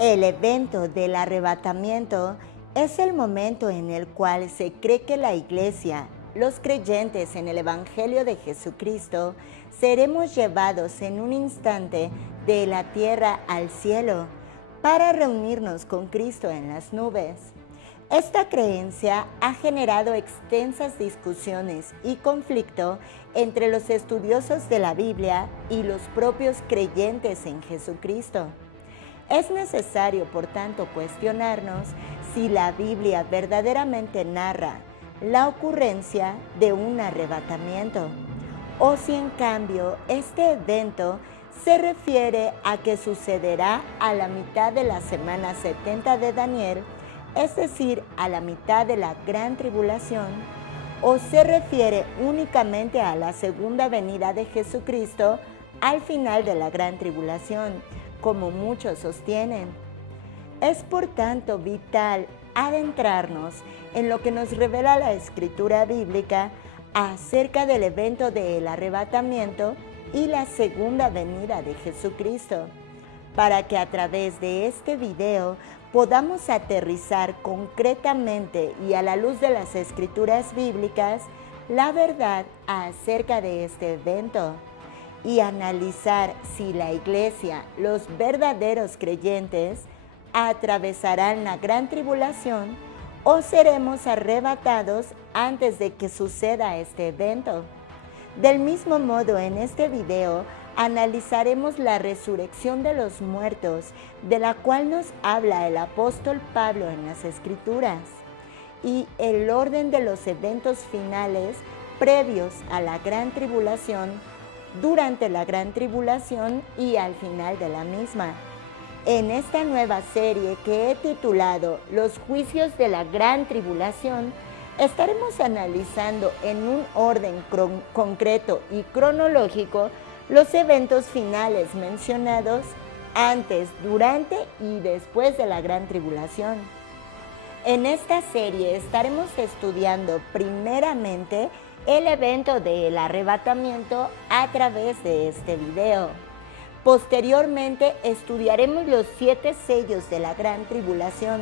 El evento del arrebatamiento es el momento en el cual se cree que la Iglesia, los creyentes en el Evangelio de Jesucristo, seremos llevados en un instante de la tierra al cielo para reunirnos con Cristo en las nubes. Esta creencia ha generado extensas discusiones y conflicto entre los estudiosos de la Biblia y los propios creyentes en Jesucristo. Es necesario, por tanto, cuestionarnos si la Biblia verdaderamente narra la ocurrencia de un arrebatamiento, o si en cambio este evento se refiere a que sucederá a la mitad de la semana 70 de Daniel, es decir, a la mitad de la gran tribulación, o se refiere únicamente a la segunda venida de Jesucristo al final de la gran tribulación, como muchos sostienen. Es por tanto vital adentrarnos en lo que nos revela la Escritura bíblica acerca del evento del arrebatamiento y la segunda venida de Jesucristo, para que a través de este video podamos aterrizar concretamente y a la luz de las Escrituras bíblicas la verdad acerca de este evento y analizar si la Iglesia, los verdaderos creyentes, atravesarán la gran tribulación o seremos arrebatados antes de que suceda este evento. Del mismo modo, en este video analizaremos la resurrección de los muertos, de la cual nos habla el apóstol Pablo en las Escrituras, y el orden de los eventos finales previos a la gran tribulación, durante la gran tribulación y al final de la misma. En esta nueva serie que he titulado Los juicios de la gran tribulación, estaremos analizando en un orden concreto y cronológico los eventos finales mencionados antes, durante y después de la gran tribulación. En esta serie estaremos estudiando primeramente el evento del arrebatamiento a través de este video. Posteriormente estudiaremos los 7 sellos de la gran tribulación,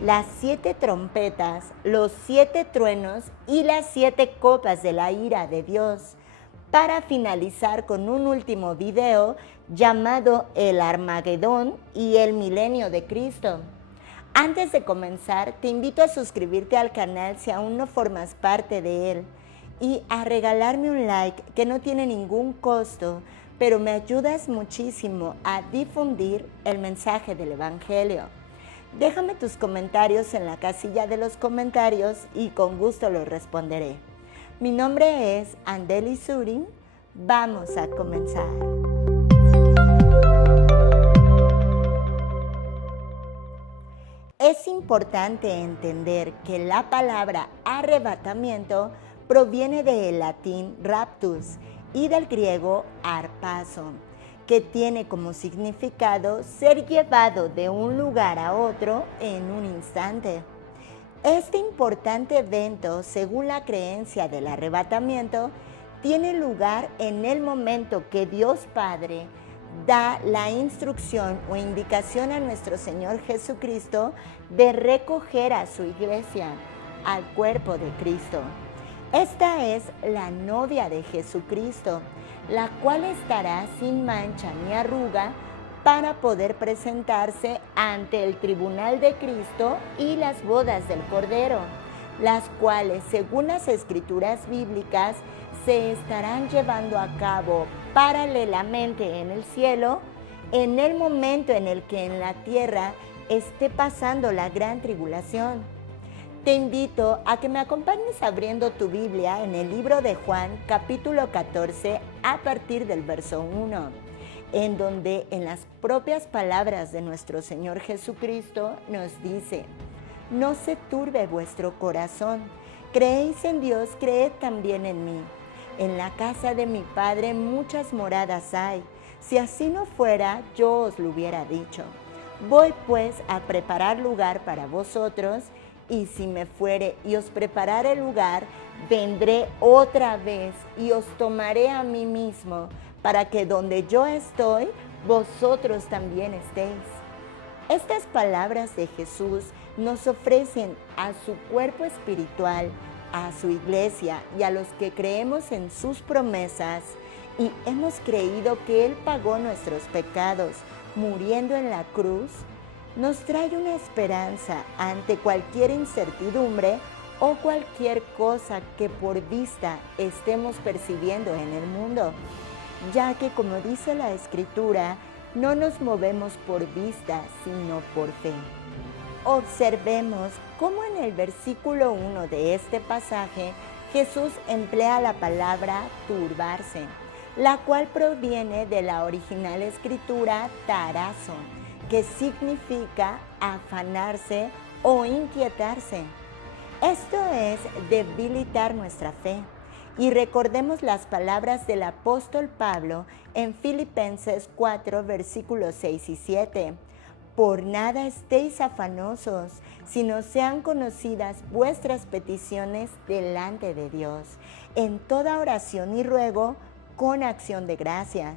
las 7 trompetas, los 7 truenos y las 7 copas de la ira de Dios, para finalizar con un último video llamado El Armagedón y el Milenio de Cristo. Antes de comenzar, te invito a suscribirte al canal si aún no formas parte de él y a regalarme un like que no tiene ningún costo, pero me ayudas muchísimo a difundir el mensaje del Evangelio. Déjame tus comentarios en la casilla de los comentarios y con gusto los responderé. Mi nombre es Andeli Surin. Vamos a comenzar. Es importante entender que la palabra arrebatamiento proviene del latín raptus y del griego harpazo, que tiene como significado ser llevado de un lugar a otro en un instante. Este importante evento, según la creencia del arrebatamiento, tiene lugar en el momento que Dios Padre da la instrucción o indicación a nuestro Señor Jesucristo de recoger a su iglesia, al cuerpo de Cristo. Esta es la novia de Jesucristo, la cual estará sin mancha ni arruga para poder presentarse ante el tribunal de Cristo y las bodas del Cordero, las cuales, según las Escrituras bíblicas, se estarán llevando a cabo paralelamente en el cielo, en el momento en el que en la tierra esté pasando la gran tribulación. Te invito a que me acompañes abriendo tu Biblia en el libro de Juan, capítulo 14, a partir del verso 1, en donde en las propias palabras de nuestro Señor Jesucristo nos dice: no se turbe vuestro corazón, creéis en Dios, creed también en mí. En la casa de mi Padre muchas moradas hay, si así no fuera, yo os lo hubiera dicho. Voy pues a preparar lugar para vosotros, y si me fuere y os preparare lugar, vendré otra vez y os tomaré a mí mismo, para que donde yo estoy, vosotros también estéis. Estas palabras de Jesús nos ofrecen a su cuerpo espiritual, a su iglesia y a los que creemos en sus promesas y hemos creído que Él pagó nuestros pecados muriendo en la cruz, nos trae una esperanza ante cualquier incertidumbre o cualquier cosa que por vista estemos percibiendo en el mundo, ya que como dice la Escritura, no nos movemos por vista, sino por fe. Observemos cómo en el versículo 1 de este pasaje Jesús emplea la palabra turbarse, la cual proviene de la original escritura tarazo, que significa afanarse o inquietarse. Esto es debilitar nuestra fe. Y recordemos las palabras del apóstol Pablo en Filipenses 4, versículos 6 y 7. Por nada estéis afanosos, sino sean conocidas vuestras peticiones delante de Dios, en toda oración y ruego, con acción de gracias.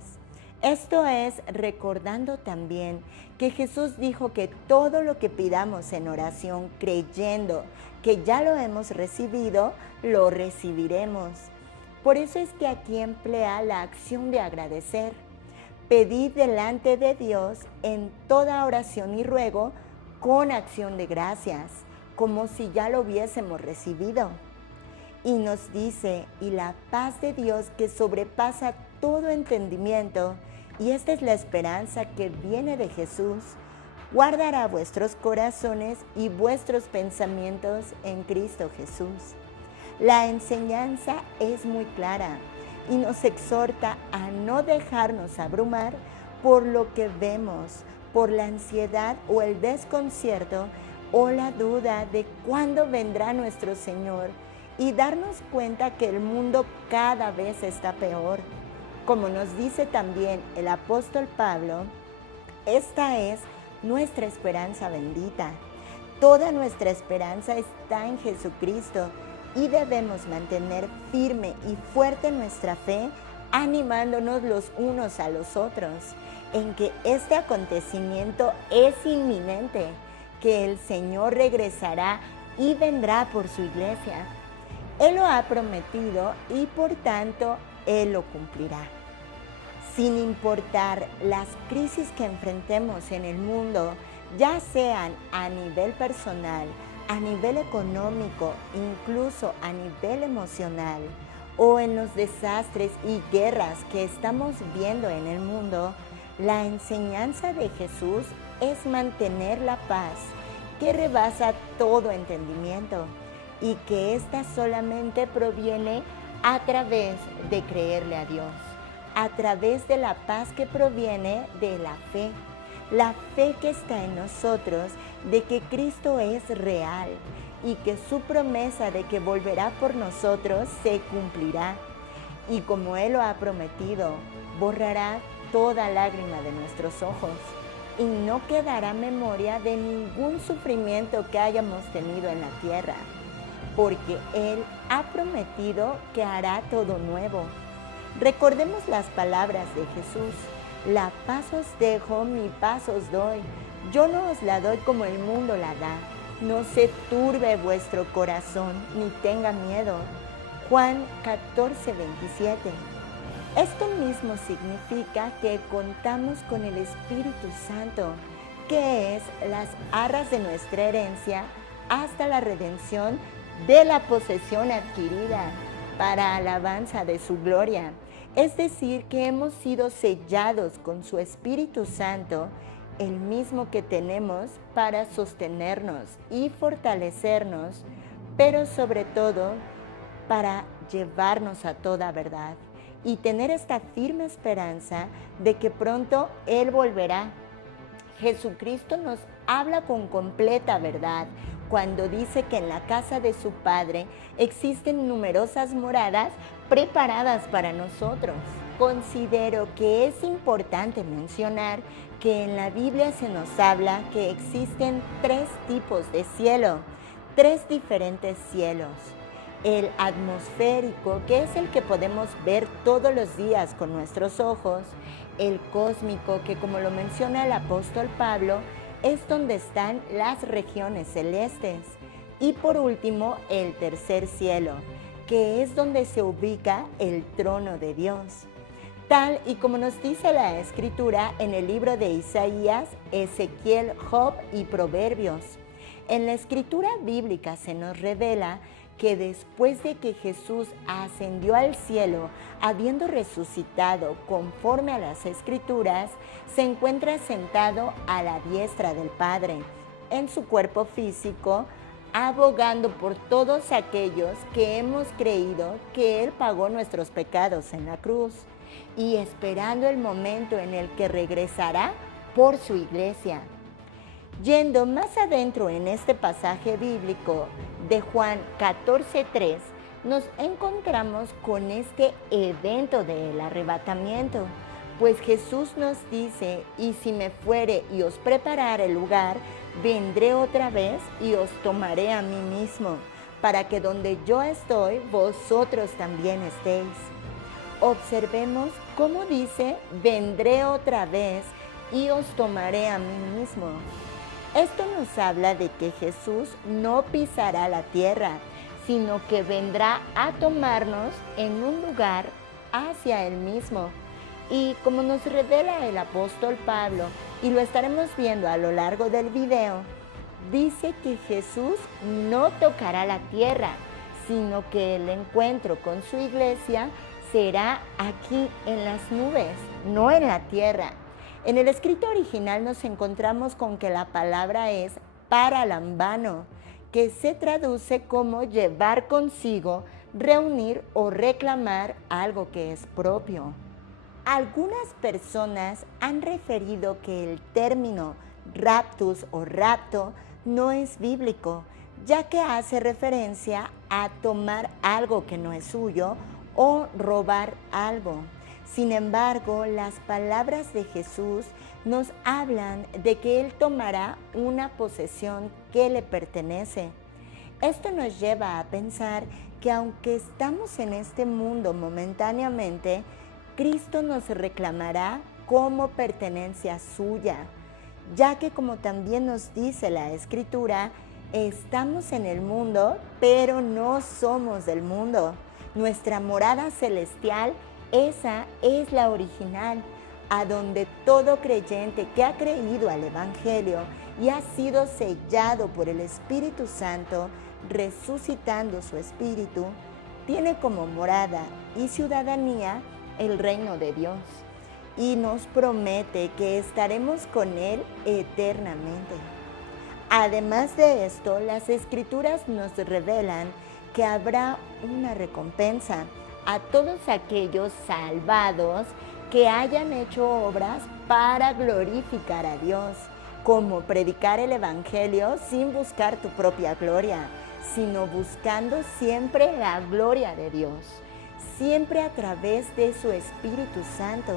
Esto es recordando también que Jesús dijo que todo lo que pidamos en oración, creyendo que ya lo hemos recibido, lo recibiremos. Por eso es que aquí emplea la acción de agradecer. Pedid delante de Dios en toda oración y ruego con acción de gracias, como si ya lo hubiésemos recibido. Y nos dice, y la paz de Dios que sobrepasa todo entendimiento, y esta es la esperanza que viene de Jesús, guardará vuestros corazones y vuestros pensamientos en Cristo Jesús. La enseñanza es muy clara y nos exhorta a no dejarnos abrumar por lo que vemos, por la ansiedad o el desconcierto o la duda de cuándo vendrá nuestro Señor y darnos cuenta que el mundo cada vez está peor. Como nos dice también el apóstol Pablo, esta es nuestra esperanza bendita. Toda nuestra esperanza está en Jesucristo y debemos mantener firme y fuerte nuestra fe, animándonos los unos a los otros, en que este acontecimiento es inminente, que el Señor regresará y vendrá por su iglesia. Él lo ha prometido y por tanto Él lo cumplirá. Sin importar las crisis que enfrentemos en el mundo, ya sean a nivel personal, a nivel económico, incluso a nivel emocional, o en los desastres y guerras que estamos viendo en el mundo, la enseñanza de Jesús es mantener la paz que rebasa todo entendimiento y que ésta solamente proviene a través de creerle a Dios, a través de la paz que proviene de la fe que está en nosotros de que Cristo es real y que su promesa de que volverá por nosotros se cumplirá. Y como Él lo ha prometido, borrará toda lágrima de nuestros ojos y no quedará memoria de ningún sufrimiento que hayamos tenido en la tierra, porque Él ha prometido que hará todo nuevo. Recordemos las palabras de Jesús: la paz os dejo, mi paz os doy. Yo no os la doy como el mundo la da. No se turbe vuestro corazón, ni tenga miedo. Juan 14:27. Esto mismo significa que contamos con el Espíritu Santo, que es las arras de nuestra herencia hasta la redención de la posesión adquirida para alabanza de su gloria. Es decir, que hemos sido sellados con su Espíritu Santo, el mismo que tenemos para sostenernos y fortalecernos, pero sobre todo para llevarnos a toda verdad y tener esta firme esperanza de que pronto Él volverá. Jesucristo nos habla con completa verdad cuando dice que en la casa de su Padre existen numerosas moradas preparadas para nosotros. Considero que es importante mencionar que en la Biblia se nos habla que existen 3 tipos de cielo, 3 diferentes cielos. El atmosférico, que es el que podemos ver todos los días con nuestros ojos, el cósmico, que como lo menciona el apóstol Pablo, es donde están las regiones celestes. Y por último, el tercer cielo, que es donde se ubica el trono de Dios. Tal y como nos dice la Escritura en el libro de Isaías, Ezequiel, Job y Proverbios. En la Escritura bíblica se nos revela que después de que Jesús ascendió al cielo, habiendo resucitado conforme a las Escrituras, se encuentra sentado a la diestra del Padre, en su cuerpo físico, abogando por todos aquellos que hemos creído que Él pagó nuestros pecados en la cruz y esperando el momento en el que regresará por su iglesia. Yendo más adentro en este pasaje bíblico de Juan 14:3, nos encontramos con este evento del arrebatamiento, pues Jesús nos dice, y si me fuere y os preparare el lugar, vendré otra vez y os tomaré a mí mismo, para que donde yo estoy, vosotros también estéis. Observemos cómo dice, vendré otra vez y os tomaré a mí mismo. Esto nos habla de que Jesús no pisará la tierra, sino que vendrá a tomarnos en un lugar hacia Él mismo. Y como nos revela el apóstol Pablo, y lo estaremos viendo a lo largo del video, dice que Jesús no tocará la tierra, sino que el encuentro con su iglesia será aquí en las nubes, no en la tierra. En el escrito original nos encontramos con que la palabra es paralambano, que se traduce como llevar consigo, reunir o reclamar algo que es propio. Algunas personas han referido que el término raptus o rapto no es bíblico, ya que hace referencia a tomar algo que no es suyo o robar algo. Sin embargo, las palabras de Jesús nos hablan de que Él tomará una posesión que le pertenece. Esto nos lleva a pensar que aunque estamos en este mundo momentáneamente, Cristo nos reclamará como pertenencia suya, ya que como también nos dice la Escritura, estamos en el mundo, pero no somos del mundo. Nuestra morada celestial, esa es la original, a donde todo creyente que ha creído al Evangelio y ha sido sellado por el Espíritu Santo, resucitando su espíritu, tiene como morada y ciudadanía el reino de Dios y nos promete que estaremos con Él eternamente. Además de esto, las Escrituras nos revelan que habrá una recompensa a todos aquellos salvados que hayan hecho obras para glorificar a Dios, como predicar el Evangelio sin buscar tu propia gloria, sino buscando siempre la gloria de Dios, siempre a través de su Espíritu Santo.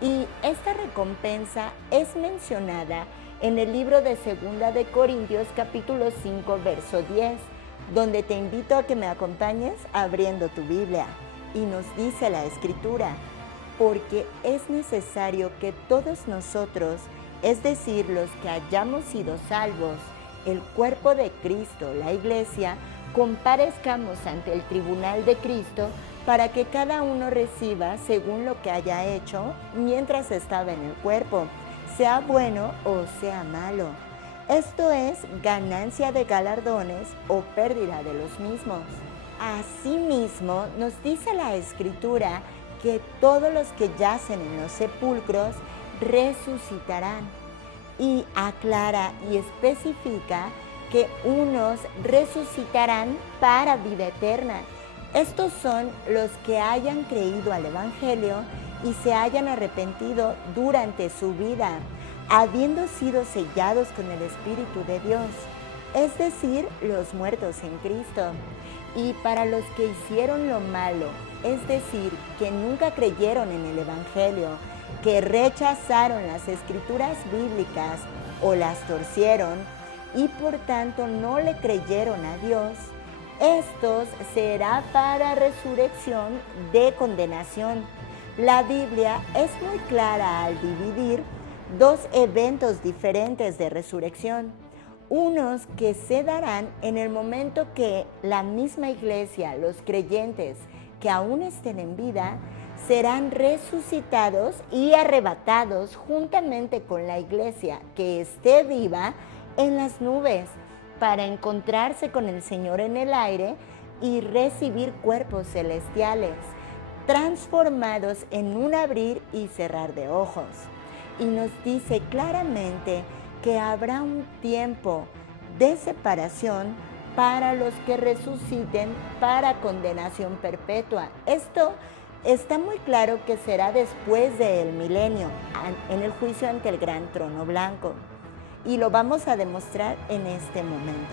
Y esta recompensa es mencionada en el libro de 2 de Corintios capítulo 5 verso 10, donde te invito a que me acompañes abriendo tu Biblia. Y nos dice la Escritura, porque es necesario que todos nosotros, es decir, los que hayamos sido salvos, el cuerpo de Cristo, la iglesia, comparezcamos ante el tribunal de Cristo para que cada uno reciba según lo que haya hecho mientras estaba en el cuerpo, sea bueno o sea malo. Esto es ganancia de galardones o pérdida de los mismos. Asimismo, nos dice la Escritura que todos los que yacen en los sepulcros resucitarán. Y aclara y especifica que unos resucitarán para vida eterna. Estos son los que hayan creído al Evangelio y se hayan arrepentido durante su vida, habiendo sido sellados con el Espíritu de Dios, es decir, los muertos en Cristo. Y para los que hicieron lo malo, es decir, que nunca creyeron en el Evangelio, que rechazaron las Escrituras bíblicas o las torcieron y por tanto no le creyeron a Dios, estos será para resurrección de condenación. La Biblia es muy clara al dividir dos eventos diferentes de resurrección. Unos que se darán en el momento que la misma iglesia, los creyentes que aún estén en vida, serán resucitados y arrebatados juntamente con la iglesia que esté viva en las nubes para encontrarse con el Señor en el aire y recibir cuerpos celestiales, transformados en un abrir y cerrar de ojos. Y nos dice claramente que habrá un tiempo de separación para los que resuciten para condenación perpetua. Esto está muy claro que será después del milenio, en el juicio ante el gran trono blanco. Y lo vamos a demostrar en este momento.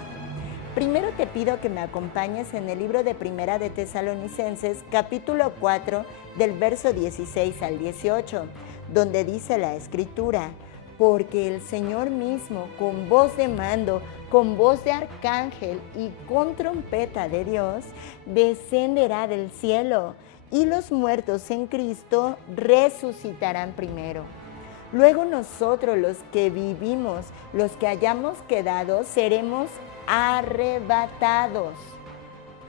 Primero te pido que me acompañes en el libro de Primera de Tesalonicenses, capítulo 4, del verso 16 al 18, donde dice la Escritura: porque el Señor mismo, con voz de mando, con voz de arcángel y con trompeta de Dios, descenderá del cielo, y los muertos en Cristo resucitarán primero. Luego nosotros, los que vivimos, los que hayamos quedado, seremos arrebatados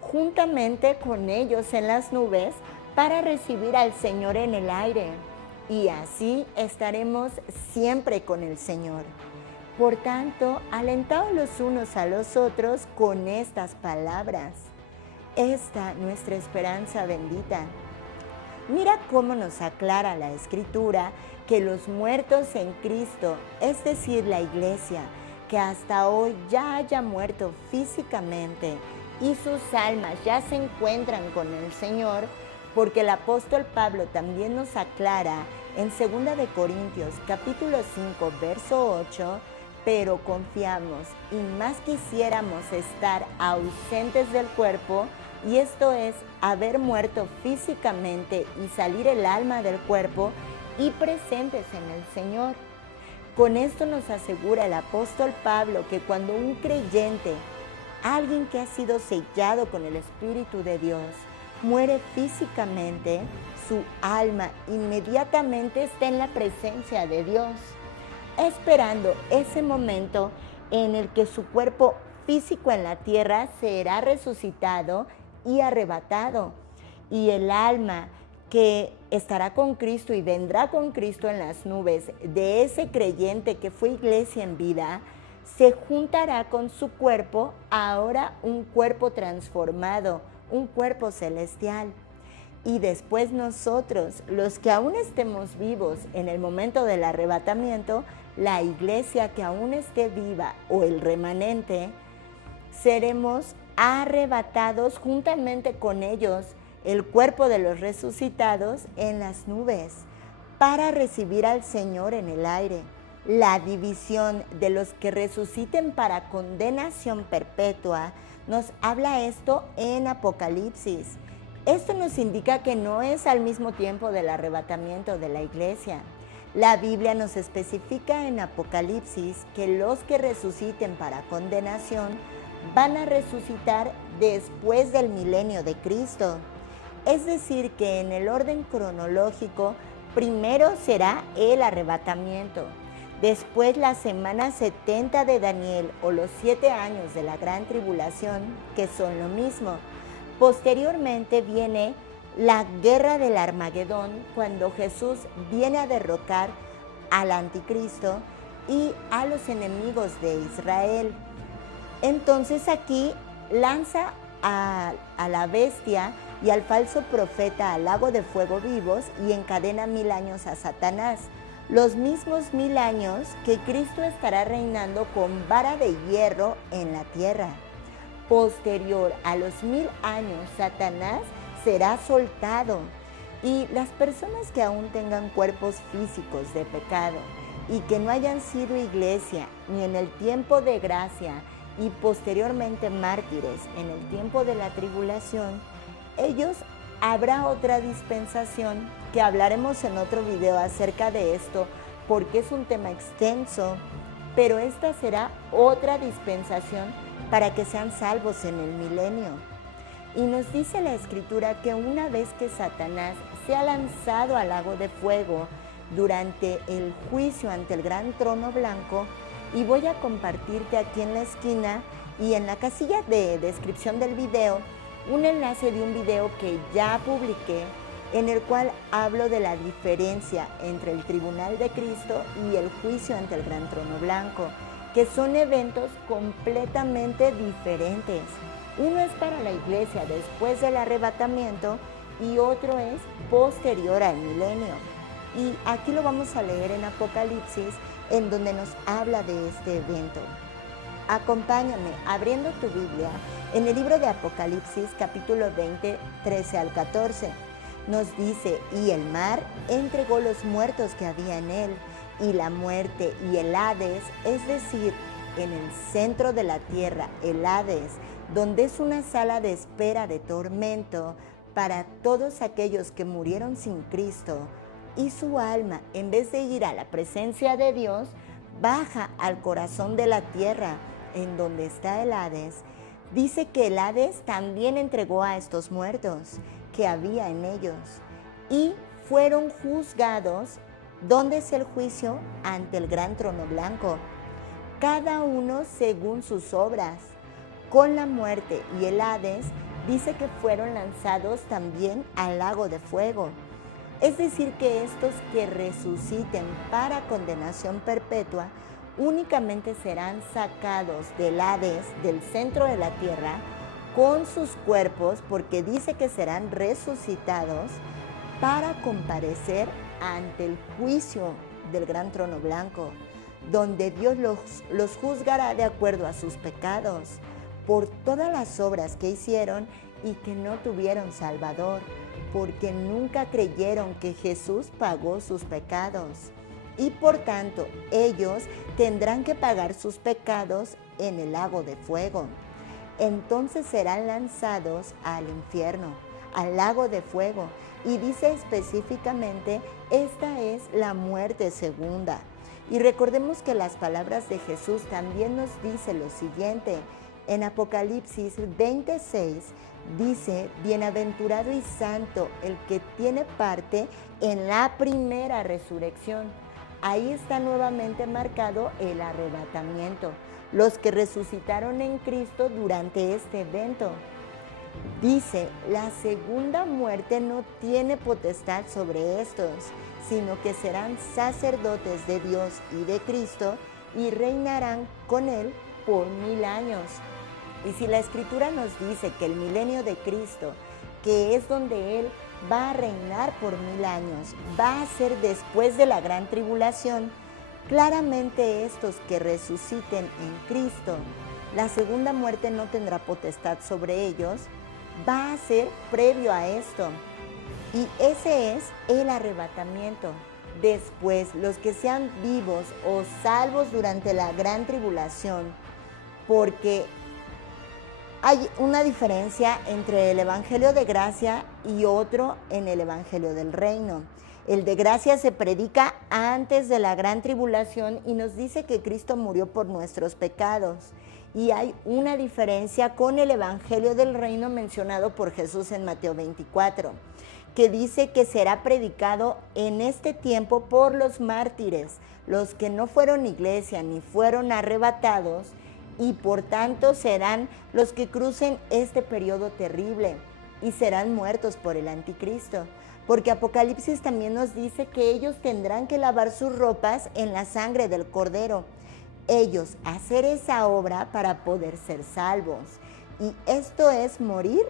juntamente con ellos en las nubes para recibir al Señor en el aire. Y así estaremos siempre con el Señor. Por tanto, alentaos los unos a los otros con estas palabras. Esta nuestra esperanza bendita. Mira cómo nos aclara la Escritura que los muertos en Cristo, es decir, la iglesia, que hasta hoy ya haya muerto físicamente y sus almas ya se encuentran con el Señor, porque el apóstol Pablo también nos aclara en 2 de Corintios capítulo 5 verso 8, pero confiamos y más quisiéramos estar ausentes del cuerpo, y esto es haber muerto físicamente y salir el alma del cuerpo y presentes en el Señor. Con esto nos asegura el apóstol Pablo que cuando un creyente, alguien que ha sido sellado con el Espíritu de Dios, muere físicamente, su alma inmediatamente está en la presencia de Dios, esperando ese momento en el que su cuerpo físico en la tierra será resucitado y arrebatado, y el alma que estará con Cristo y vendrá con Cristo en las nubes de ese creyente que fue iglesia en vida, se juntará con su cuerpo, ahora un cuerpo transformado, un cuerpo celestial. Y después nosotros, los que aún estemos vivos en el momento del arrebatamiento, la iglesia que aún esté viva o el remanente, seremos arrebatados juntamente con ellos, el cuerpo de los resucitados, en las nubes, para recibir al Señor en el aire. La división de los que resuciten para condenación perpetua, nos habla esto en Apocalipsis. Esto nos indica que no es al mismo tiempo del arrebatamiento de la iglesia. La Biblia nos especifica en Apocalipsis que los que resuciten para condenación van a resucitar después del milenio de Cristo. Es decir, que en el orden cronológico, primero será el arrebatamiento, después la semana 70 de Daniel o los 7 años de la gran tribulación, que son lo mismo. Posteriormente viene la guerra del Armagedón, cuando Jesús viene a derrocar al anticristo y a los enemigos de Israel. Entonces aquí lanza a la bestia y al falso profeta al lago de fuego vivos y encadena 1000 años a Satanás, los mismos 1000 años que Cristo estará reinando con vara de hierro en la tierra. Posterior a los 1000 años, Satanás será soltado, y las personas que aún tengan cuerpos físicos de pecado y que no hayan sido iglesia ni en el tiempo de gracia y posteriormente mártires en el tiempo de la tribulación, ellos habrá otra dispensación que hablaremos en otro video acerca de esto, porque es un tema extenso, pero esta será otra dispensación para que sean salvos en el milenio. Y nos dice la Escritura que una vez que Satanás sea lanzado al lago de fuego, durante el juicio ante el gran trono blanco, y voy a compartirte aquí en la esquina y en la casilla de descripción del video un enlace de un video que ya publiqué en el cual hablo de la diferencia entre el tribunal de Cristo y el juicio ante el gran trono blanco, que son eventos completamente diferentes. Uno es para la iglesia después del arrebatamiento y otro es posterior al milenio. Y aquí lo vamos a leer en Apocalipsis, en donde nos habla de este evento. Acompáñame abriendo tu Biblia en el libro de Apocalipsis, capítulo 20, 13 al 14. Nos dice: y el mar entregó los muertos que había en él, y la muerte y el Hades, es decir, en el centro de la tierra, el Hades, donde es una sala de espera de tormento para todos aquellos que murieron sin Cristo, y su alma, en vez de ir a la presencia de Dios, baja al corazón de la tierra, en donde está el Hades. Dice que el Hades también entregó a estos muertos que había en ellos y fueron juzgados. ¿Dónde es el juicio? Ante el gran trono blanco, cada uno según sus obras. Con la muerte y el Hades dice que fueron lanzados también al lago de fuego. Es decir, que estos que resuciten para condenación perpetua únicamente serán sacados del Hades, del centro de la tierra, con sus cuerpos, porque dice que serán resucitados para comparecer ante el juicio del gran trono blanco, donde Dios los juzgará de acuerdo a sus pecados, por todas las obras que hicieron y que no tuvieron Salvador, porque nunca creyeron que Jesús pagó sus pecados. Y por tanto, ellos tendrán que pagar sus pecados en el lago de fuego. Entonces serán lanzados al infierno, al lago de fuego. Y dice específicamente, esta es la muerte segunda. Y recordemos que las palabras de Jesús también nos dice lo siguiente. En Apocalipsis 26 dice: bienaventurado y santo el que tiene parte en la primera resurrección. Ahí está nuevamente marcado el arrebatamiento, los que resucitaron en Cristo durante este evento. Dice: la segunda muerte no tiene potestad sobre estos, sino que serán sacerdotes de Dios y de Cristo y reinarán con él por 1000 años. Y si la Escritura nos dice que el milenio de Cristo, que es donde Él va a reinar por 1000 años, va a ser después de la gran tribulación, claramente estos que resuciten en Cristo, la segunda muerte no tendrá potestad sobre ellos, va a ser previo a esto. Y ese es el arrebatamiento. Después, los que sean vivos o salvos durante la gran tribulación, porque hay una diferencia entre el Evangelio de gracia y otro en el Evangelio del reino. El de gracia se predica antes de la gran tribulación y nos dice que Cristo murió por nuestros pecados. Y hay una diferencia con el Evangelio del reino mencionado por Jesús en Mateo 24, que dice que será predicado en este tiempo por los mártires, los que no fueron iglesia ni fueron arrebatados, y por tanto serán los que crucen este periodo terrible y serán muertos por el anticristo. Porque Apocalipsis también nos dice que ellos tendrán que lavar sus ropas en la sangre del Cordero. Ellos hacer esa obra para poder ser salvos. Y esto es morir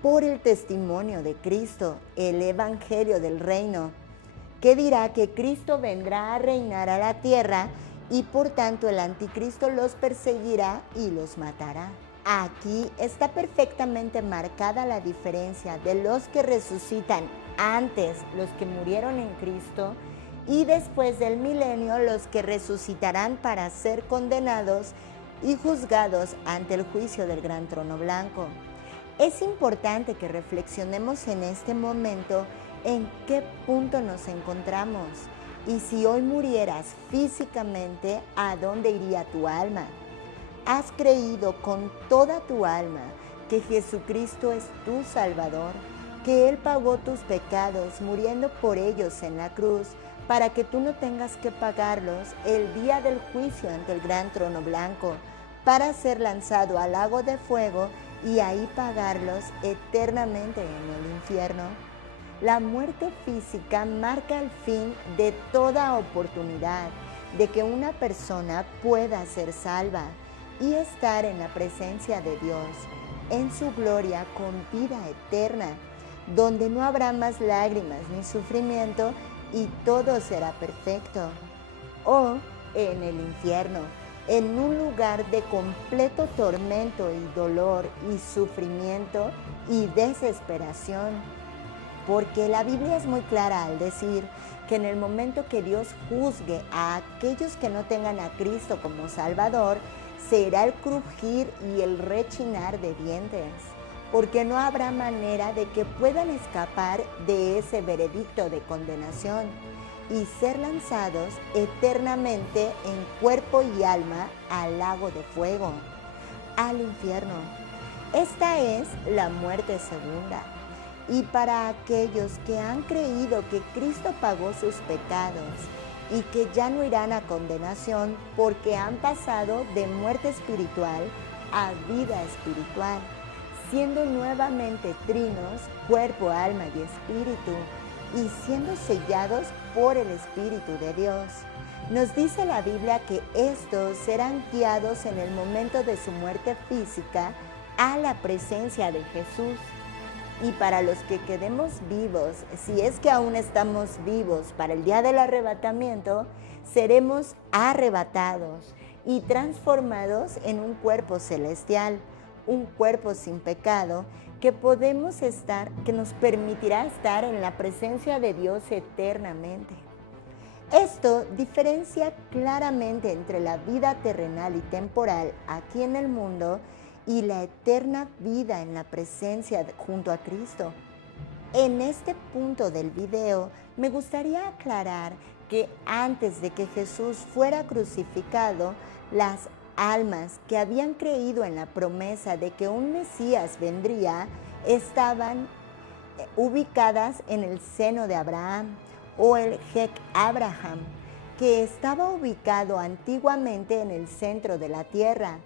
por el testimonio de Cristo, el Evangelio del reino, que dirá que Cristo vendrá a reinar a la tierra y por tanto el anticristo los perseguirá y los matará. Aquí está perfectamente marcada la diferencia de los que resucitan antes, los que murieron en Cristo, y después del milenio los que resucitarán para ser condenados y juzgados ante el juicio del gran trono blanco. Es importante que reflexionemos en este momento en qué punto nos encontramos. Y si hoy murieras físicamente, ¿a dónde iría tu alma? ¿Has creído con toda tu alma que Jesucristo es tu Salvador, que Él pagó tus pecados muriendo por ellos en la cruz para que tú no tengas que pagarlos el día del juicio ante el gran trono blanco, para ser lanzado al lago de fuego y ahí pagarlos eternamente en el infierno. La muerte física marca el fin de toda oportunidad de que una persona pueda ser salva y estar en la presencia de Dios, en su gloria con vida eterna, donde no habrá más lágrimas ni sufrimiento y todo será perfecto. O en el infierno, en un lugar de completo tormento y dolor y sufrimiento y desesperación. Porque la Biblia es muy clara al decir que en el momento que Dios juzgue a aquellos que no tengan a Cristo como Salvador, será el crujir y el rechinar de dientes, porque no habrá manera de que puedan escapar de ese veredicto de condenación y ser lanzados eternamente en cuerpo y alma al lago de fuego, al infierno. Esta es la muerte segunda. Y para aquellos que han creído que Cristo pagó sus pecados y que ya no irán a condenación porque han pasado de muerte espiritual a vida espiritual, siendo nuevamente trinos, cuerpo, alma y espíritu, y siendo sellados por el Espíritu de Dios. Nos dice la Biblia que estos serán guiados en el momento de su muerte física a la presencia de Jesús. Y para los que quedemos vivos, si es que aún estamos vivos para el día del arrebatamiento, seremos arrebatados y transformados en un cuerpo celestial, un cuerpo sin pecado, que nos permitirá estar en la presencia de Dios eternamente. Esto diferencia claramente entre la vida terrenal y temporal aquí en el mundo y la eterna vida en la presencia junto a Cristo. En este punto del video me gustaría aclarar que antes de que Jesús fuera crucificado, las almas que habían creído en la promesa de que un Mesías vendría estaban ubicadas en el seno de Abraham o el Hek Abraham, que estaba ubicado antiguamente en el centro de la tierra.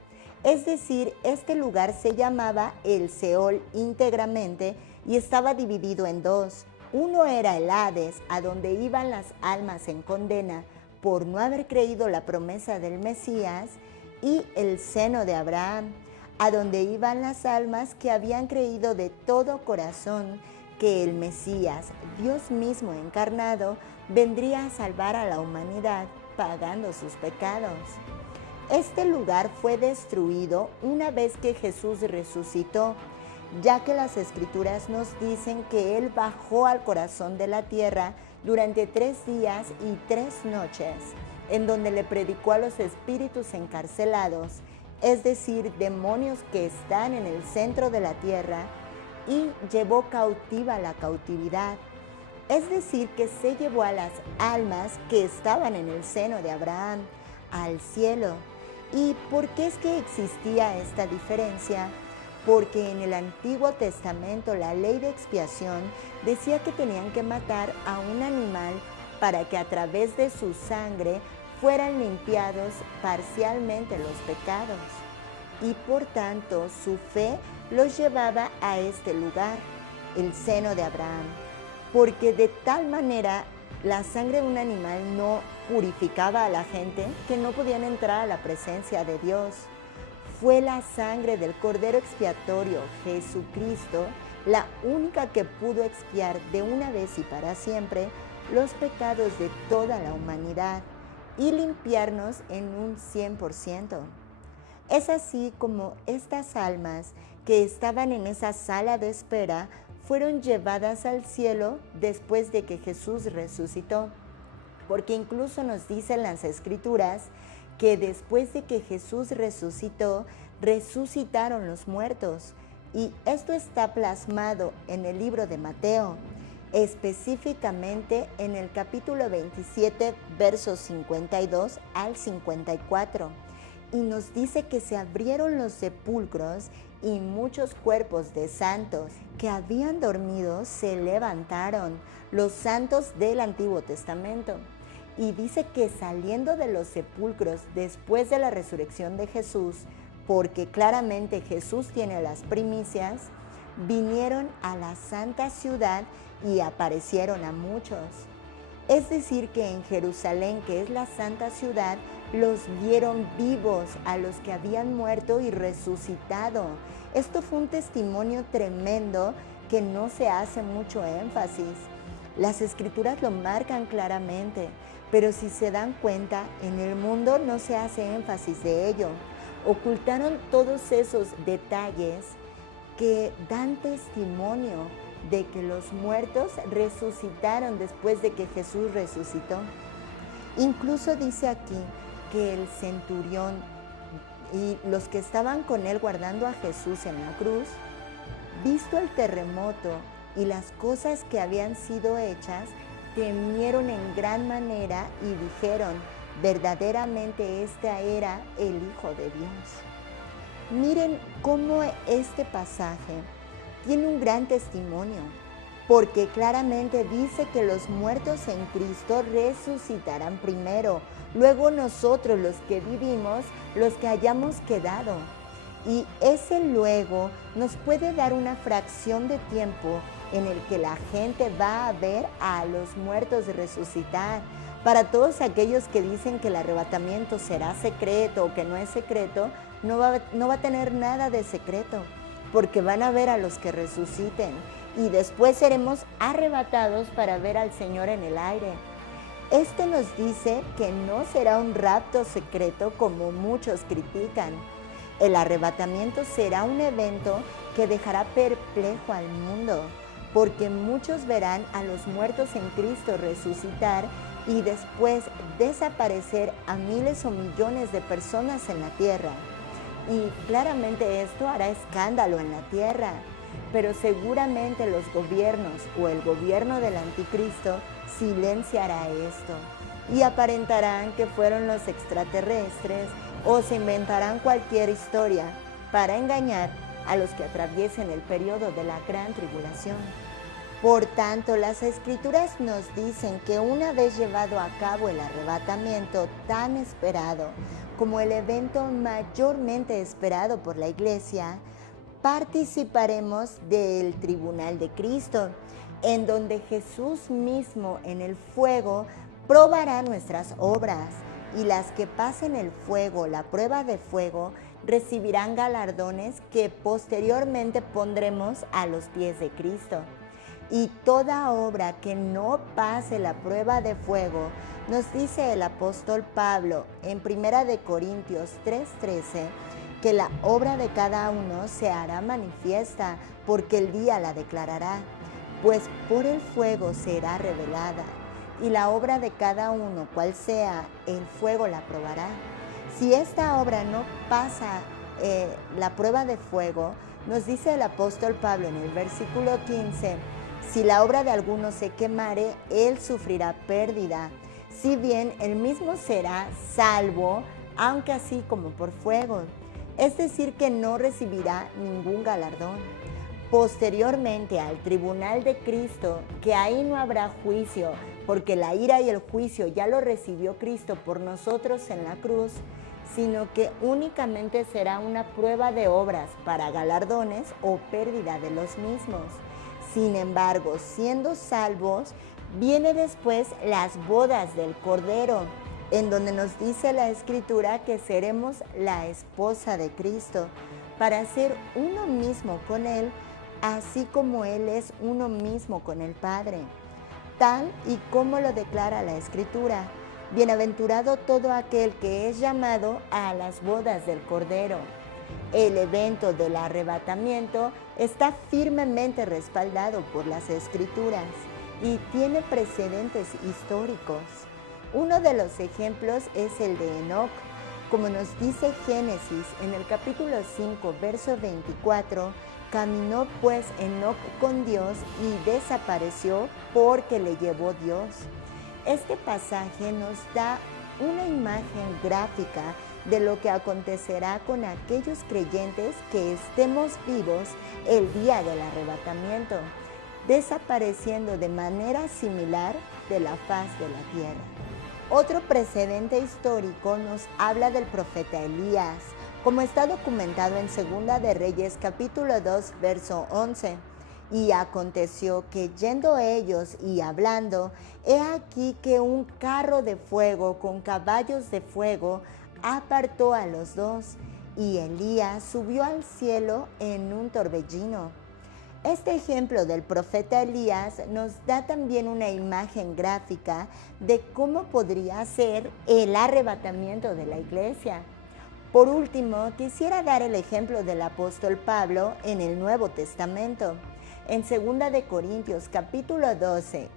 Es decir, este lugar se llamaba el Seol íntegramente y estaba dividido en dos. Uno era el Hades, a donde iban las almas en condena por no haber creído la promesa del Mesías, y el seno de Abraham, a donde iban las almas que habían creído de todo corazón que el Mesías, Dios mismo encarnado, vendría a salvar a la humanidad pagando sus pecados. Este lugar fue destruido una vez que Jesús resucitó, ya que las Escrituras nos dicen que Él bajó al corazón de la tierra durante 3 días y 3 noches, en donde le predicó a los espíritus encarcelados, es decir, demonios que están en el centro de la tierra, y llevó cautiva la cautividad. Es decir, que se llevó a las almas que estaban en el seno de Abraham al cielo. ¿Y por qué es que existía esta diferencia? Porque en el Antiguo Testamento la ley de expiación decía que tenían que matar a un animal para que a través de su sangre fueran limpiados parcialmente los pecados. Y por tanto su fe los llevaba a este lugar, el seno de Abraham, porque de tal manera la sangre de un animal no purificaba a la gente que no podían entrar a la presencia de Dios. Fue la sangre del Cordero expiatorio, Jesucristo, la única que pudo expiar de una vez y para siempre los pecados de toda la humanidad y limpiarnos en un 100%. Es así como estas almas que estaban en esa sala de espera fueron llevadas al cielo después de que Jesús resucitó. Porque incluso nos dicen las Escrituras que después de que Jesús resucitó, resucitaron los muertos. Y esto está plasmado en el libro de Mateo, específicamente en el capítulo 27, versos 52 al 54. Y nos dice que se abrieron los sepulcros y muchos cuerpos de santos que habían dormido se levantaron, los santos del Antiguo Testamento. Y dice que saliendo de los sepulcros después de la resurrección de Jesús, porque claramente Jesús tiene las primicias, vinieron a la santa ciudad y aparecieron a muchos. Es decir, que en Jerusalén, que es la santa ciudad, los vieron vivos a los que habían muerto y resucitado. Esto fue un testimonio tremendo que no se hace mucho énfasis. Las escrituras lo marcan claramente, pero si se dan cuenta, en el mundo no se hace énfasis de ello. Ocultaron todos esos detalles que dan testimonio de que los muertos resucitaron después de que Jesús resucitó. Incluso dice aquí que el centurión y los que estaban con él guardando a Jesús en la cruz, visto el terremoto y las cosas que habían sido hechas, temieron en gran manera y dijeron: verdaderamente este era el Hijo de Dios. Miren cómo este pasaje tiene un gran testimonio, porque claramente dice que los muertos en Cristo resucitarán primero, luego nosotros los que vivimos, los que hayamos quedado. Y ese luego nos puede dar una fracción de tiempo en el que la gente va a ver a los muertos resucitar. Para todos aquellos que dicen que el arrebatamiento será secreto o que no es secreto, no va a tener nada de secreto, porque van a ver a los que resuciten y después seremos arrebatados para ver al Señor en el aire. Este nos dice que no será un rapto secreto como muchos critican. El arrebatamiento será un evento que dejará perplejo al mundo, porque muchos verán a los muertos en Cristo resucitar y después desaparecer a miles o millones de personas en la tierra. Y claramente esto hará escándalo en la tierra, pero seguramente los gobiernos o el gobierno del anticristo silenciará esto y aparentarán que fueron los extraterrestres o se inventarán cualquier historia para engañar a los que atraviesen el periodo de la gran tribulación. Por tanto, las Escrituras nos dicen que una vez llevado a cabo el arrebatamiento tan esperado como el evento mayormente esperado por la Iglesia, participaremos del tribunal de Cristo, en donde Jesús mismo en el fuego probará nuestras obras, y las que pasen el fuego, la prueba de fuego, recibirán galardones que posteriormente pondremos a los pies de Cristo. Y toda obra que no pase la prueba de fuego, nos dice el apóstol Pablo en 1 Corintios 3:13, que la obra de cada uno se hará manifiesta, porque el día la declarará, pues por el fuego será revelada, y la obra de cada uno, cual sea, el fuego la probará. Si esta obra no pasa la prueba de fuego, nos dice el apóstol Pablo en el versículo 15, si la obra de alguno se quemare, él sufrirá pérdida, si bien él mismo será salvo, aunque así como por fuego. Es decir, que no recibirá ningún galardón. Posteriormente al tribunal de Cristo, que ahí no habrá juicio, porque la ira y el juicio ya lo recibió Cristo por nosotros en la cruz, sino que únicamente será una prueba de obras para galardones o pérdida de los mismos. Sin embargo, siendo salvos, viene después las bodas del Cordero, en donde nos dice la Escritura que seremos la esposa de Cristo, para ser uno mismo con Él, así como Él es uno mismo con el Padre. Tal y como lo declara la Escritura, bienaventurado todo aquel que es llamado a las bodas del Cordero. El evento del arrebatamiento está firmemente respaldado por las Escrituras y tiene precedentes históricos. Uno de los ejemplos es el de Enoc. Como nos dice Génesis en el capítulo 5, verso 24, caminó pues Enoc con Dios y desapareció porque le llevó Dios. Este pasaje nos da una imagen gráfica de lo que acontecerá con aquellos creyentes que estemos vivos el día del arrebatamiento, desapareciendo de manera similar de la faz de la tierra. Otro precedente histórico nos habla del profeta Elías, como está documentado en Segunda de Reyes capítulo 2, verso 11. Y aconteció que yendo ellos y hablando, he aquí que un carro de fuego con caballos de fuego apartó a los dos, y Elías subió al cielo en un torbellino. Este ejemplo del profeta Elías nos da también una imagen gráfica de cómo podría ser el arrebatamiento de la iglesia. Por último, quisiera dar el ejemplo del apóstol Pablo en el Nuevo Testamento. En 2 de Corintios capítulo 12,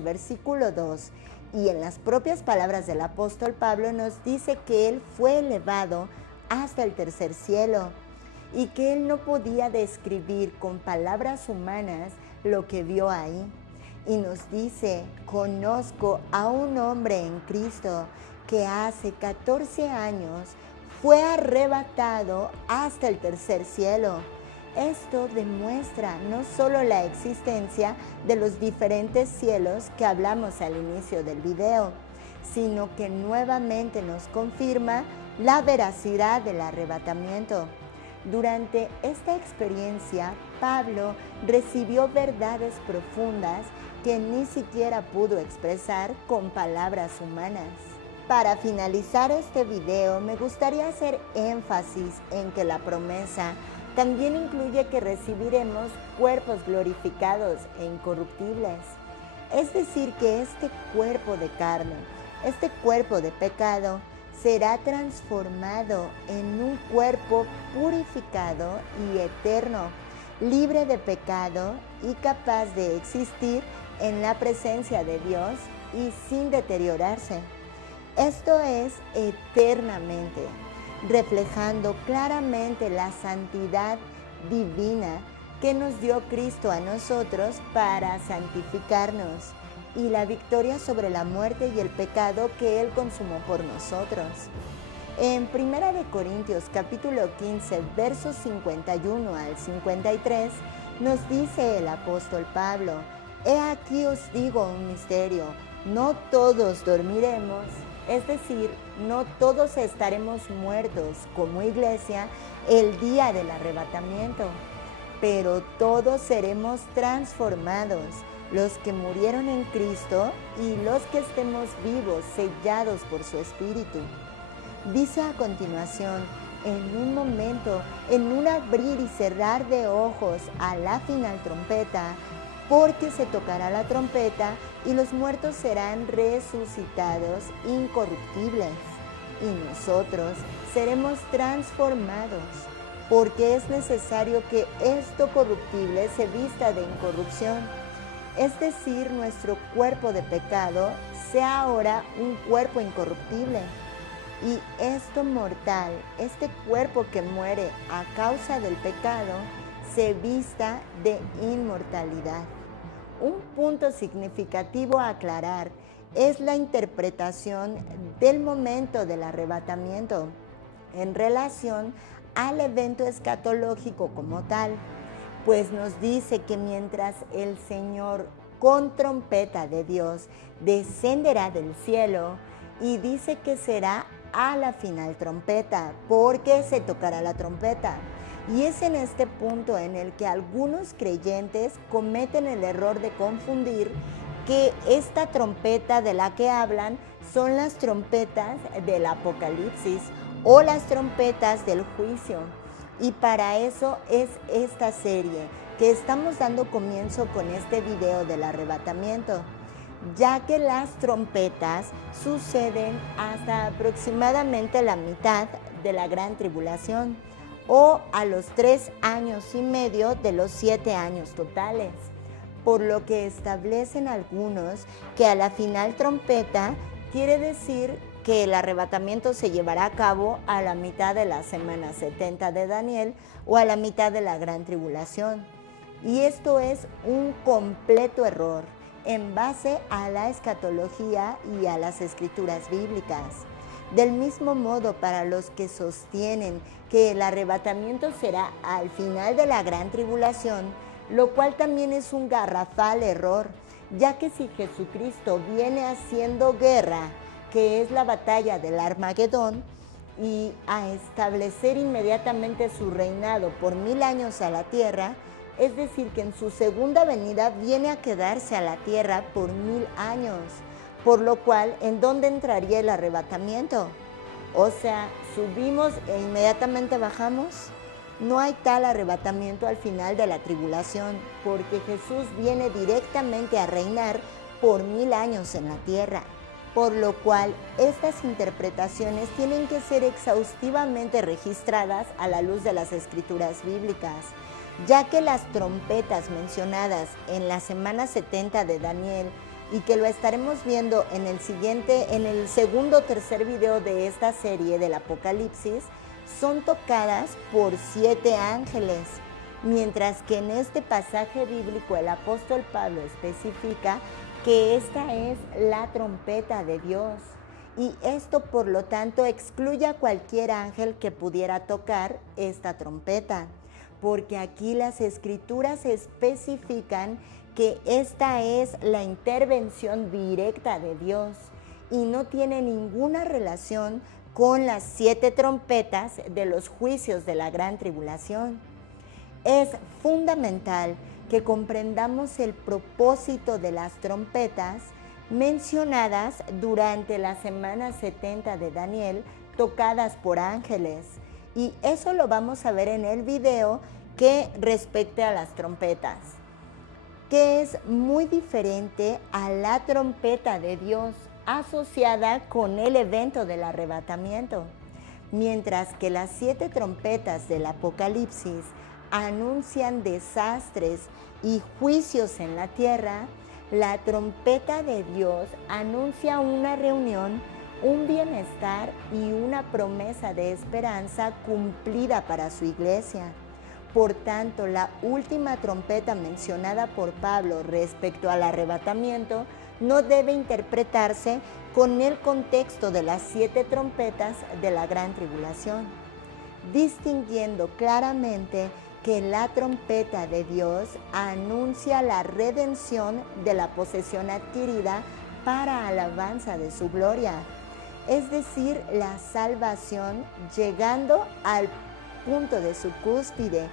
versículo 2, y en las propias palabras del apóstol Pablo nos dice que él fue elevado hasta el tercer cielo y que él no podía describir con palabras humanas lo que vio ahí. Y nos dice: conozco a un hombre en Cristo que hace 14 años fue arrebatado hasta el tercer cielo. Esto demuestra no solo la existencia de los diferentes cielos que hablamos al inicio del video, sino que nuevamente nos confirma la veracidad del arrebatamiento. Durante esta experiencia, Pablo recibió verdades profundas que ni siquiera pudo expresar con palabras humanas. Para finalizar este video, me gustaría hacer énfasis en que la promesa también incluye que recibiremos cuerpos glorificados e incorruptibles. Es decir, que este cuerpo de carne, este cuerpo de pecado, será transformado en un cuerpo purificado y eterno, libre de pecado y capaz de existir en la presencia de Dios y sin deteriorarse. Esto es eternamente, reflejando claramente la santidad divina que nos dio Cristo a nosotros para santificarnos, y la victoria sobre la muerte y el pecado que Él consumó por nosotros. En 1 de Corintios capítulo 15, versos 51 al 53, nos dice el apóstol Pablo: he aquí os digo un misterio, no todos dormiremos, es decir, no todos estaremos muertos como iglesia el día del arrebatamiento, pero todos seremos transformados, los que murieron en Cristo y los que estemos vivos, sellados por su Espíritu. Dice a continuación: en un momento, en un abrir y cerrar de ojos, a la final trompeta, porque se tocará la trompeta y los muertos serán resucitados incorruptibles, y nosotros seremos transformados, porque es necesario que esto corruptible se vista de incorrupción. Es decir, nuestro cuerpo de pecado sea ahora un cuerpo incorruptible, y esto mortal, este cuerpo que muere a causa del pecado, se vista de inmortalidad. Un punto significativo a aclarar es la interpretación del momento del arrebatamiento en relación al evento escatológico como tal, pues nos dice que mientras el Señor con trompeta de Dios descenderá del cielo, y dice que será a la final trompeta, porque se tocará la trompeta. Y es en este punto en el que algunos creyentes cometen el error de confundir que esta trompeta de la que hablan son las trompetas del Apocalipsis o las trompetas del juicio. Y para eso es esta serie que estamos dando comienzo con este video del arrebatamiento, ya que las trompetas suceden hasta aproximadamente la mitad de la gran tribulación, o a los 3 años y medio de los 7 años totales, por lo que establecen algunos que a la final trompeta quiere decir que el arrebatamiento se llevará a cabo a la mitad de la semana 70 de Daniel o a la mitad de la gran tribulación. Y esto es un completo error en base a la escatología y a las escrituras bíblicas. Del mismo modo, para los que sostienen que el arrebatamiento será al final de la gran tribulación, lo cual también es un garrafal error, ya que si Jesucristo viene haciendo guerra, que es la batalla del Armagedón, y a establecer inmediatamente su reinado por 1000 años a la tierra, es decir, que en su segunda venida viene a quedarse a la tierra por 1000 años, por lo cual, ¿en dónde entraría el arrebatamiento? O sea, ¿subimos e inmediatamente bajamos? No hay tal arrebatamiento al final de la tribulación, porque Jesús viene directamente a reinar por 1000 años en la tierra. Por lo cual, estas interpretaciones tienen que ser exhaustivamente registradas a la luz de las escrituras bíblicas, ya que las trompetas mencionadas en la semana 70 de Daniel, y que lo estaremos viendo en el segundo o tercer video de esta serie del Apocalipsis, son tocadas por 7 ángeles, mientras que en este pasaje bíblico el apóstol Pablo especifica que esta es la trompeta de Dios, y esto por lo tanto excluye a cualquier ángel que pudiera tocar esta trompeta, porque aquí las escrituras especifican que esta es la intervención directa de Dios y no tiene ninguna relación con las 7 trompetas de los juicios de la gran tribulación. Es fundamental que comprendamos el propósito de las trompetas mencionadas durante la semana 70 de Daniel, tocadas por ángeles. Y eso lo vamos a ver en el video que respecte a las trompetas, que es muy diferente a la trompeta de Dios asociada con el evento del arrebatamiento. Mientras que las 7 trompetas del Apocalipsis anuncian desastres y juicios en la tierra, la trompeta de Dios anuncia una reunión, un bienestar y una promesa de esperanza cumplida para su iglesia. Por tanto, la última trompeta mencionada por Pablo respecto al arrebatamiento no debe interpretarse con el contexto de las 7 trompetas de la gran tribulación, distinguiendo claramente que la trompeta de Dios anuncia la redención de la posesión adquirida para alabanza de su gloria, es decir, la salvación llegando al punto de su cúspide,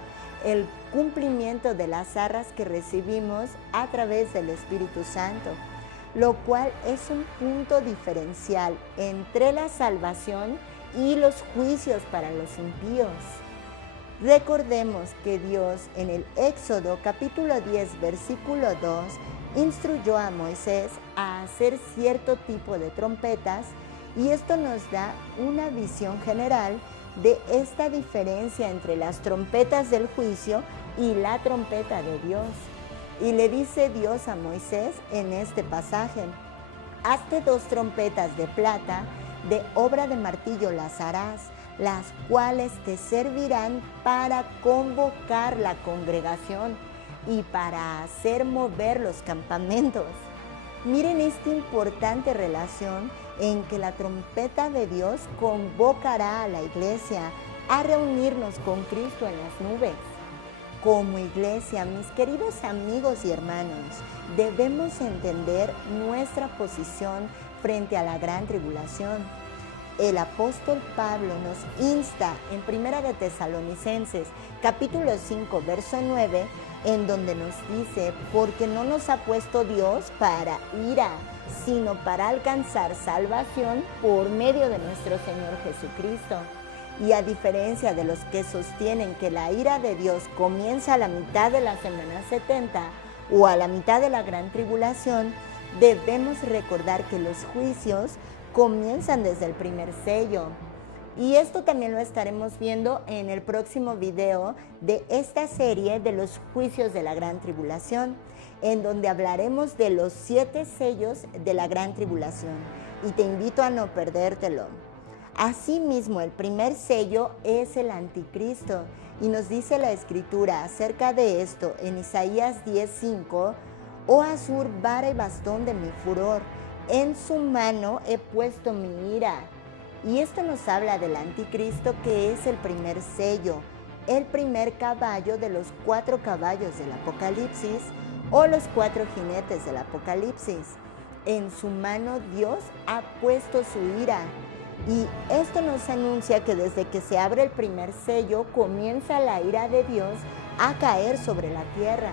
el cumplimiento de las arras que recibimos a través del Espíritu Santo, lo cual es un punto diferencial entre la salvación y los juicios para los impíos. Recordemos que Dios en el Éxodo capítulo 10 versículo 2 instruyó a Moisés a hacer cierto tipo de trompetas, y esto nos da una visión general de esta diferencia entre las trompetas del juicio y la trompeta de Dios. Y le dice Dios a Moisés en este pasaje: hazte 2 trompetas de plata, de obra de martillo las harás, las cuales te servirán para convocar la congregación y para hacer mover los campamentos. Miren esta importante relación en que la trompeta de Dios convocará a la iglesia a reunirnos con Cristo en las nubes. Como iglesia, mis queridos amigos y hermanos, debemos entender nuestra posición frente a la gran tribulación. El apóstol Pablo nos insta en 1 de Tesalonicenses, capítulo 5, verso 9, en donde nos dice: porque no nos ha puesto Dios para ira, sino para alcanzar salvación por medio de nuestro Señor Jesucristo. Y a diferencia de los que sostienen que la ira de Dios comienza a la mitad de la semana 70 o a la mitad de la gran tribulación, debemos recordar que los juicios comienzan desde el primer sello. Y esto también lo estaremos viendo en el próximo video de esta serie de los juicios de la gran tribulación, en donde hablaremos de los 7 sellos de la gran tribulación, y te invito a no perdértelo. Asimismo, el primer sello es el anticristo, y nos dice la escritura acerca de esto en Isaías 10:5: oh Asur, vara y bastón de mi furor, en su mano he puesto mi ira. Y esto nos habla del anticristo, que es el primer sello, el primer caballo de los 4 caballos del Apocalipsis o los 4 jinetes del Apocalipsis. En su mano Dios ha puesto su ira. Y esto nos anuncia que desde que se abre el primer sello comienza la ira de Dios a caer sobre la tierra.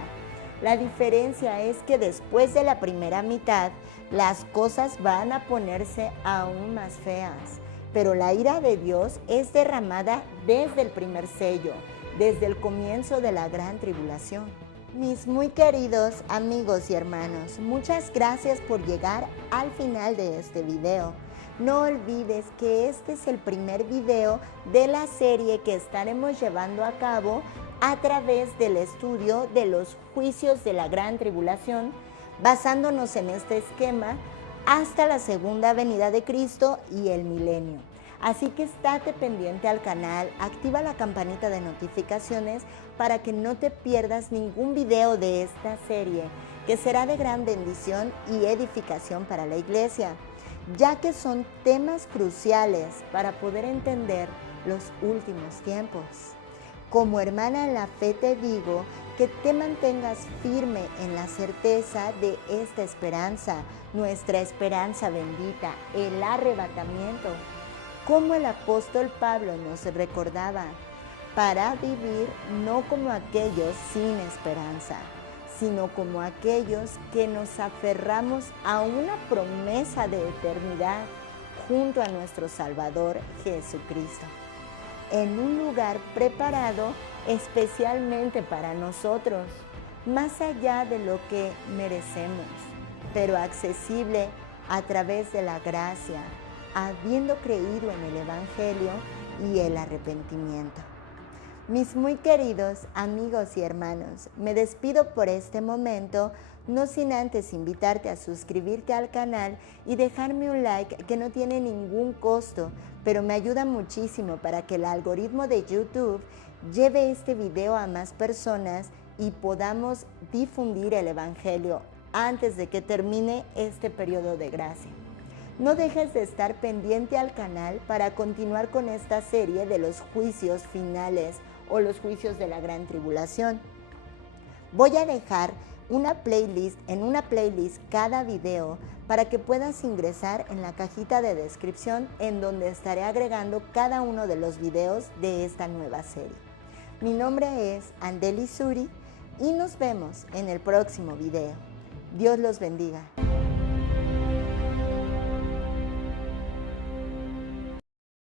La diferencia es que después de la primera mitad las cosas van a ponerse aún más feas, pero la ira de Dios es derramada desde el primer sello, desde el comienzo de la gran tribulación. Mis muy queridos amigos y hermanos, muchas gracias por llegar al final de este video. No olvides que este es el primer video de la serie que estaremos llevando a cabo a través del estudio de los juicios de la gran tribulación, basándonos en este esquema hasta la segunda venida de Cristo y el milenio. Así que estate pendiente al canal, activa la campanita de notificaciones para que no te pierdas ningún video de esta serie, que será de gran bendición y edificación para la iglesia, ya que son temas cruciales para poder entender los últimos tiempos. Como hermana en la fe te digo que te mantengas firme en la certeza de esta esperanza, nuestra esperanza bendita, el arrebatamiento. Como el apóstol Pablo nos recordaba, para vivir no como aquellos sin esperanza, sino como aquellos que nos aferramos a una promesa de eternidad junto a nuestro Salvador Jesucristo, en un lugar preparado especialmente para nosotros, más allá de lo que merecemos, pero accesible a través de la gracia, habiendo creído en el Evangelio y el arrepentimiento. Mis muy queridos amigos y hermanos, me despido por este momento, no sin antes invitarte a suscribirte al canal y dejarme un like que no tiene ningún costo, pero me ayuda muchísimo para que el algoritmo de YouTube lleve este video a más personas y podamos difundir el Evangelio antes de que termine este periodo de gracia. No dejes de estar pendiente al canal para continuar con esta serie de los juicios finales o los juicios de la gran tribulación. Voy a dejar una playlist cada video para que puedas ingresar en la cajita de descripción, en donde estaré agregando cada uno de los videos de esta nueva serie. Mi nombre es Andeli Suri y nos vemos en el próximo video. Dios los bendiga.